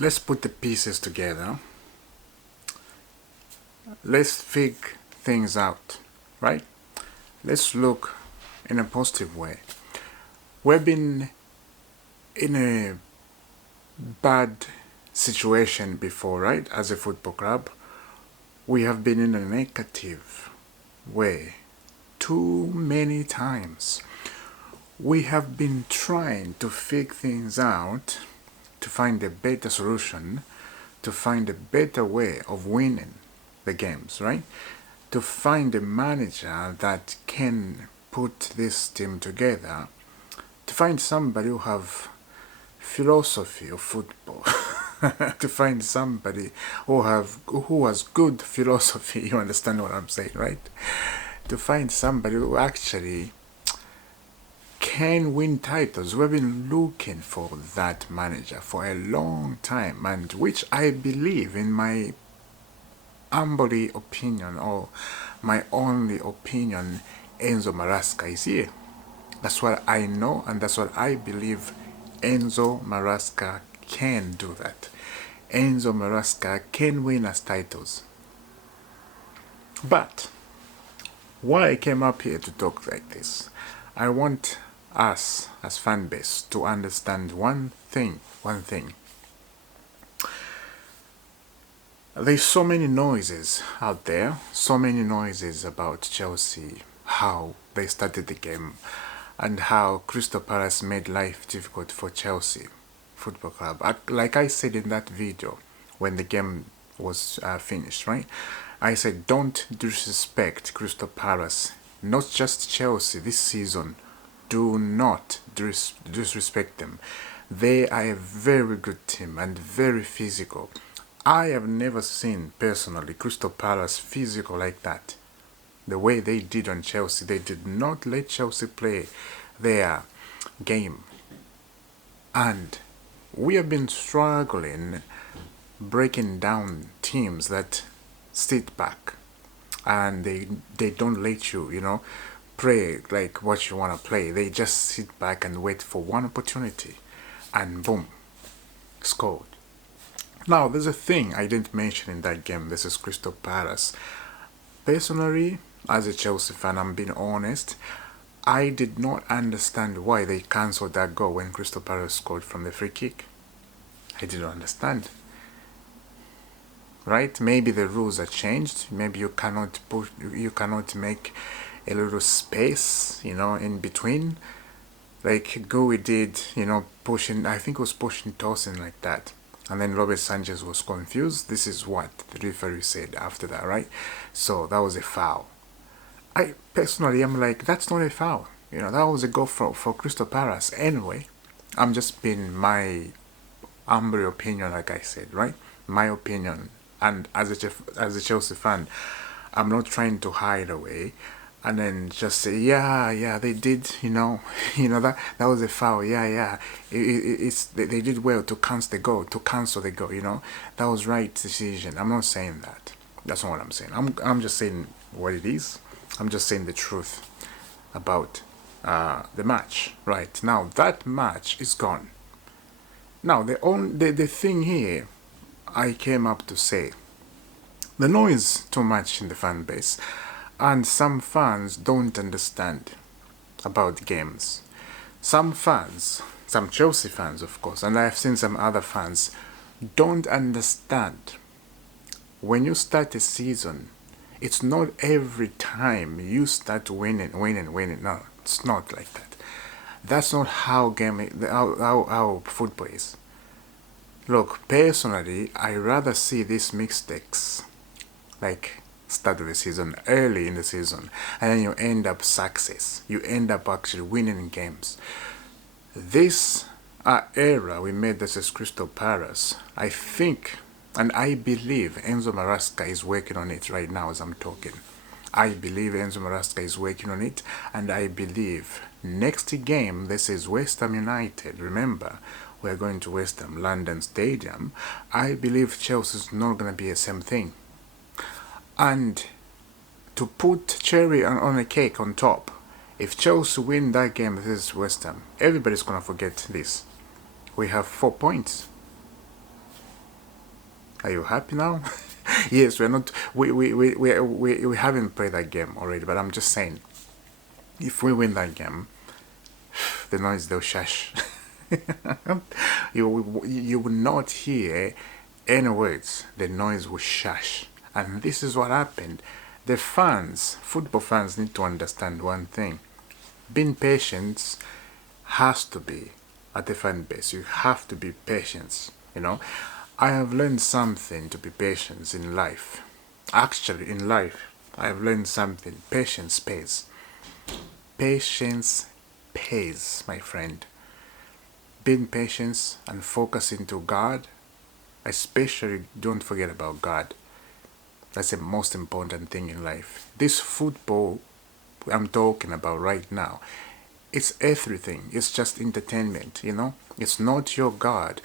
Let's put the pieces together. Let's figure things out, right? Let's look in a positive way. We've been in a bad situation before, right? As a football club, we have been in a negative way too many times. We have been trying to figure things out, to find a better solution, to find a better way of winning the games, right? To find a manager that can put this team together, to find somebody who have philosophy of football, to find somebody who has good philosophy. You understand what I'm saying, right? To find somebody who actually can win titles. We've been looking for that manager for a long time, and which I believe, in my humble opinion, or my only opinion, Enzo Marasca is here. That's what I know, and that's what I believe. Enzo Marasca can do that. Enzo Marasca can win us titles. But why I came up here to talk like this, I want us as fan base to understand one thing. There's so many noises out there, so many noises about Chelsea, how they started the game, and how Crystal Palace made life difficult for Chelsea Football Club. Like I said in that video when the game was finished, right? I said, don't disrespect Crystal Palace, not just Chelsea this season. Do not disrespect them. They are a very good team and very physical. I have never seen personally Crystal Palace physical like that. The way they did on Chelsea, they did not let Chelsea play their game. And we have been struggling breaking down teams that sit back and they don't let you, play like what you want to play. They just sit back and wait for one opportunity and boom, scored. Now, there's a thing I didn't mention in that game. This is Crystal Palace. Personally, as a Chelsea fan, I'm being honest, I did not understand why they cancelled that goal when Crystal Palace scored from the free kick. I didn't understand. Right? Maybe the rules are changed. Maybe you cannot make a little space, in between. Like Gui did, pushing, I think it was pushing Tosin like that. And then Robert Sanchez was confused. This is what the referee said after that, right? So that was a foul. I personally am like, that's not a foul. That was a goal for Crystal Palace. Anyway, I'm just being my humble opinion, like I said, right? My opinion. And as a Chelsea fan, I'm not trying to hide away and then just say, yeah, they did, that was a foul, yeah. They did well to cancel the goal, that was right decision. I'm not saying that. That's not what I'm saying. I'm just saying what it is. I'm just saying the truth about the match. Right now, that match is gone. Now the thing here I came up to say, the noise too much in the fan base, and some fans don't understand about games. Some fans, some Chelsea fans of course, and I've seen some other fans, don't understand. When you start a season, it's not every time you start winning. No, it's not like that. That's not how how football is. Look, personally, I rather see these mistakes, like start of the season, early in the season, and then you end up success. You end up actually winning games. This era we made this as Crystal Palace, I think, and I believe Enzo Marasca is working on it right now as I'm talking. I believe Enzo Marasca is working on it, and I believe next game, this is West Ham United. Remember, we're going to West Ham, London Stadium. I believe Chelsea's not going to be the same thing. And to put cherry on a cake on top, if Chelsea win that game versus West Ham, everybody's going to forget this. We have 4 points. Are you happy now? Yes, we're not. We haven't played that game already, but I'm just saying, if we win that game, the noise they'll shush. You will not hear any words. The noise will shush, and this is what happened. The fans, football fans, need to understand one thing: being patient has to be at the fan base. You have to be patient. I have learned something to be patient in life. Actually, in life, I have learned something. Patience pays. Patience pays, my friend. Being patient and focusing to God, especially don't forget about God. That's the most important thing in life. This football I'm talking about right now, it's everything. It's just entertainment. It's not your God.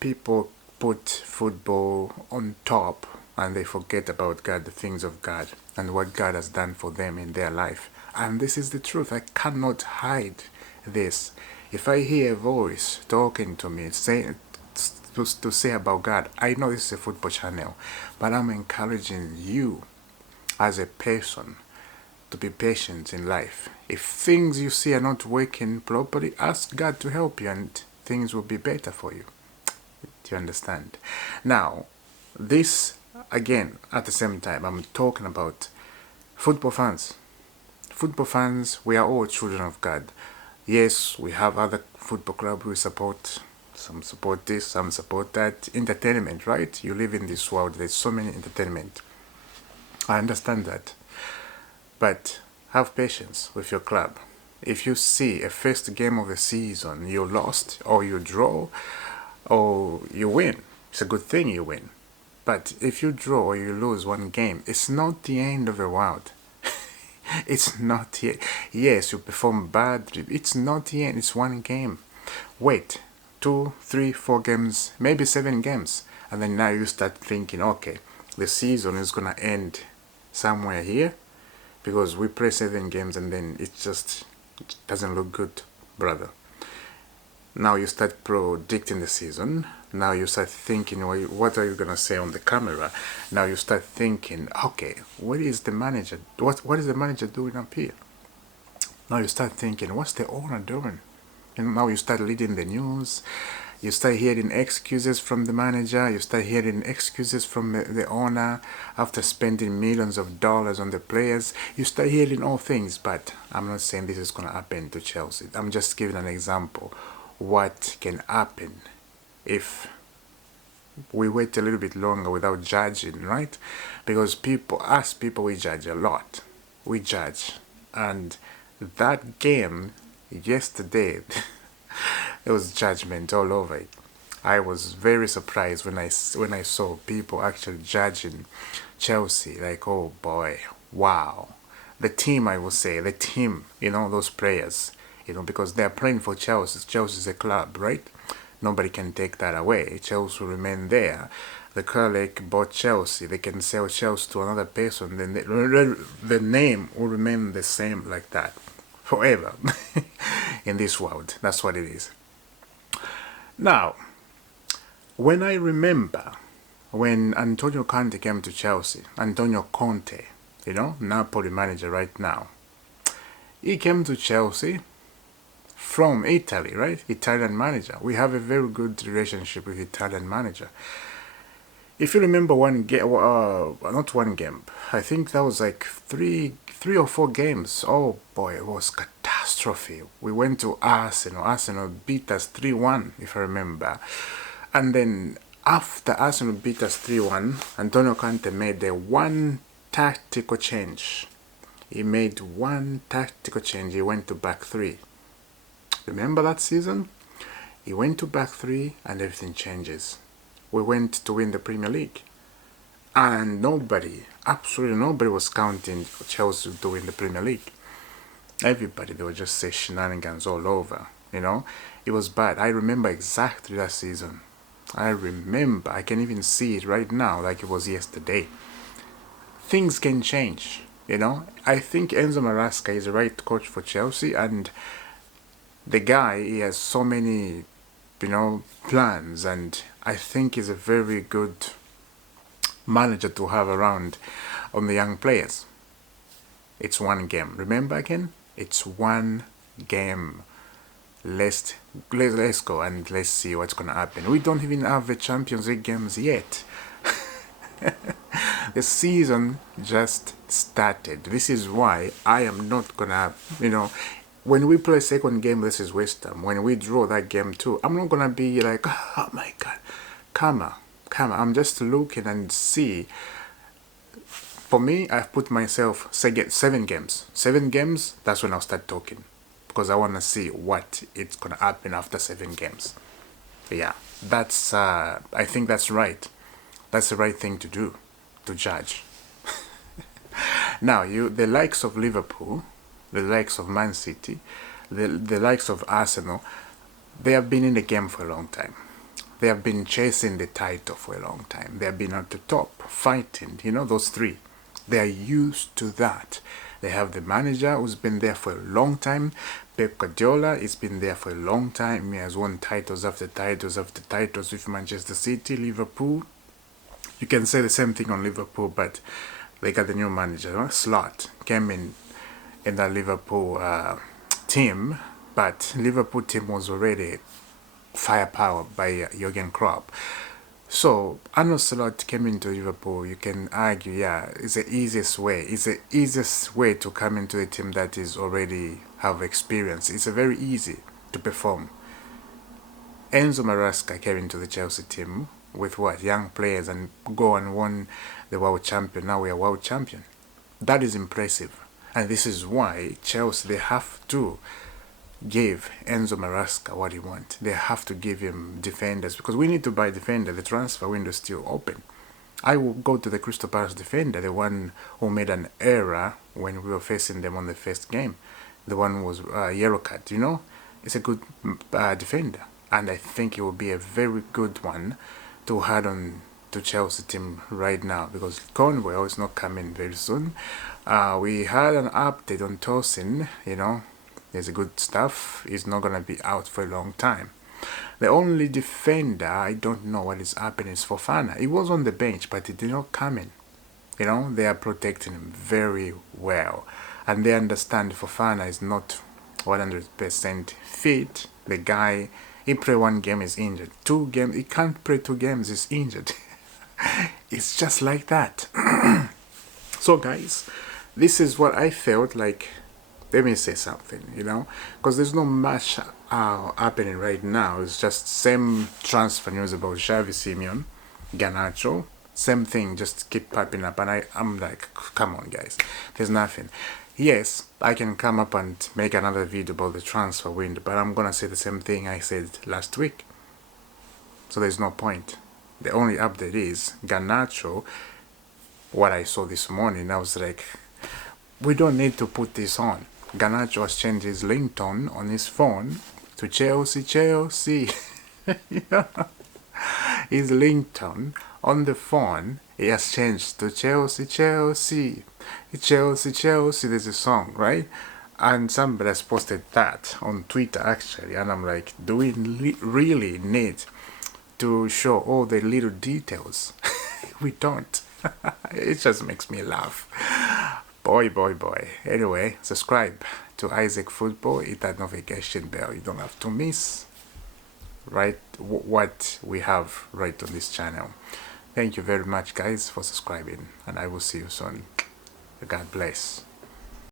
People put football on top and they forget about God, the things of God, and what God has done for them in their life. And this is the truth. I cannot hide this. If I hear a voice talking to me, saying to say about God, I know this is a football channel, but I'm encouraging you as a person to be patient in life. If things you see are not working properly, ask God to help you and things will be better for you. Do you understand? Now, this again, at the same time, I'm talking about football fans. Football fans, we are all children of God. Yes, we have other football clubs we support. Some support this, some support that. Entertainment, right? You live in this world, there's so many entertainment. I understand that. But have patience with your club. If you see a first game of the season, you lost or you draw or you win, it's a good thing you win. But if you draw or you lose one game, it's not the end of the world. It's not the yes, you perform bad. It's not the end. It's one game. Wait, 2, 3, 4 games, maybe 7 games, and then now you start thinking, okay, the season is gonna end somewhere here because we play 7 games and then it doesn't look good, brother. Now you start predicting the season. Now you start thinking, what are you gonna say on the camera? Now you start thinking, okay, what is the manager? What is the manager doing up here? Now you start thinking, what's the owner doing? And now you start reading the news. You start hearing excuses from the manager. You start hearing excuses from the owner after spending millions of dollars on the players. You start hearing all things, but I'm not saying this is gonna happen to Chelsea. I'm just giving an example. What can happen if we wait a little bit longer without judging, right? Because people, we judge a lot. We judge. And that game yesterday, there was judgment all over it. I was very surprised when I saw people actually judging Chelsea. Like, oh boy, wow. The team, I would say, those players, because they're playing for Chelsea. Chelsea's a club, right? Nobody can take that away. Chelsea will remain there. The Kerlake bought Chelsea. They can sell Chelsea to another person. Then the name will remain the same like that forever in this world. That's what it is. Now, when I remember when Antonio Conte came to Chelsea, Antonio Conte, Napoli manager right now, he came to Chelsea from Italy, right? Italian manager. We have a very good relationship with Italian manager. If you remember one game, not one game, I think that was like three or 4 games. Oh boy, it was catastrophe. We went to Arsenal. Arsenal beat us 3-1, if I remember. And then after Arsenal beat us 3-1, Antonio Conte made one tactical change. He made one tactical change. He went to back 3. Remember that season? He went to back 3 and everything changes. We went to win the Premier League. And absolutely nobody was counting Chelsea to win the Premier League. Everybody, they would just say shenanigans all over, It was bad. I remember exactly that season. I can even see it right now like it was yesterday. Things can change, I think Enzo Maresca is the right coach for Chelsea, and the guy, he has so many, plans, and I think he's a very good manager to have around on the young players. It's one game. Remember again? It's one game. Let's go and let's see what's gonna happen. We don't even have the Champions League games yet. The season just started. This is why I am not gonna, when we play second game versus West Ham, when we draw that game too, I'm not gonna be like, oh my god, come on. I'm just looking and see. For me, I've put myself 7 games. 7 games, that's when I'll start talking. Because I want to see what it's going to happen after 7 games. Yeah, that's, I think that's right. That's the right thing to do, to judge. Now, the likes of Liverpool, the likes of Man City, the likes of Arsenal, they have been in the game for a long time. They have been chasing the title for a long time. They have been at the top, fighting, those 3. They are used to that. They have the manager who's been there for a long time. Pep Guardiola has been there for a long time. He has won titles after titles after titles with Manchester City, Liverpool. You can say the same thing on Liverpool, but they got the new manager. Slot came in that Liverpool team, but Liverpool team was already firepower by Jurgen Klopp. So Arne Slot came into Liverpool. You can argue, yeah, it's the easiest way. It's the easiest way to come into a team that is already have experience. It's a very easy to perform. Enzo Maresca came into the Chelsea team with what, young players, and go and won the world champion. Now we are world champion. That is impressive, and this is why Chelsea, they have to give Enzo Maresca what he wants. They have to give him defenders, because we need to buy defender. The transfer window is still open. I will go to the Crystal Palace defender, the one who made an error when we were facing them on the first game. The one was yellow card, It's a good defender, and I think it will be a very good one to add on to Chelsea team right now, because Cornwell is not coming very soon. We had an update on Tosin, There's a good stuff. He's not going to be out for a long time. The only defender I don't know what is happening is Fofana. He was on the bench, but he did not come in. They are protecting him very well. And they understand Fofana is not 100% fit. The guy, he played 1 game, is injured. 2 games, he can't play 2 games, he's injured. It's just like that. So guys, this is what I felt like. Let me say something, because there's not much happening right now. It's just same transfer news about Xavi Simeon, Garnacho, same thing, just keep popping up, and I'm like, come on guys, there's nothing. Yes, I can come up and make another video about the transfer window, but I'm gonna say the same thing I said last week, so there's no point. The only update is Garnacho. What I saw this morning, I was like, we don't need to put this on. Garnacho has changed his ringtone on his phone to Chelsea, Chelsea. His ringtone on the phone, he has changed to Chelsea, Chelsea. Chelsea, Chelsea, there's a song, right? And somebody has posted that on Twitter actually, and I'm like, do we really need to show all the little details? We don't. It just makes me laugh. Boy. Anyway, subscribe to Isaac Football. Hit that notification bell. You don't have to miss what we have right on this channel. Thank you very much guys for subscribing, and I will see you soon. God bless.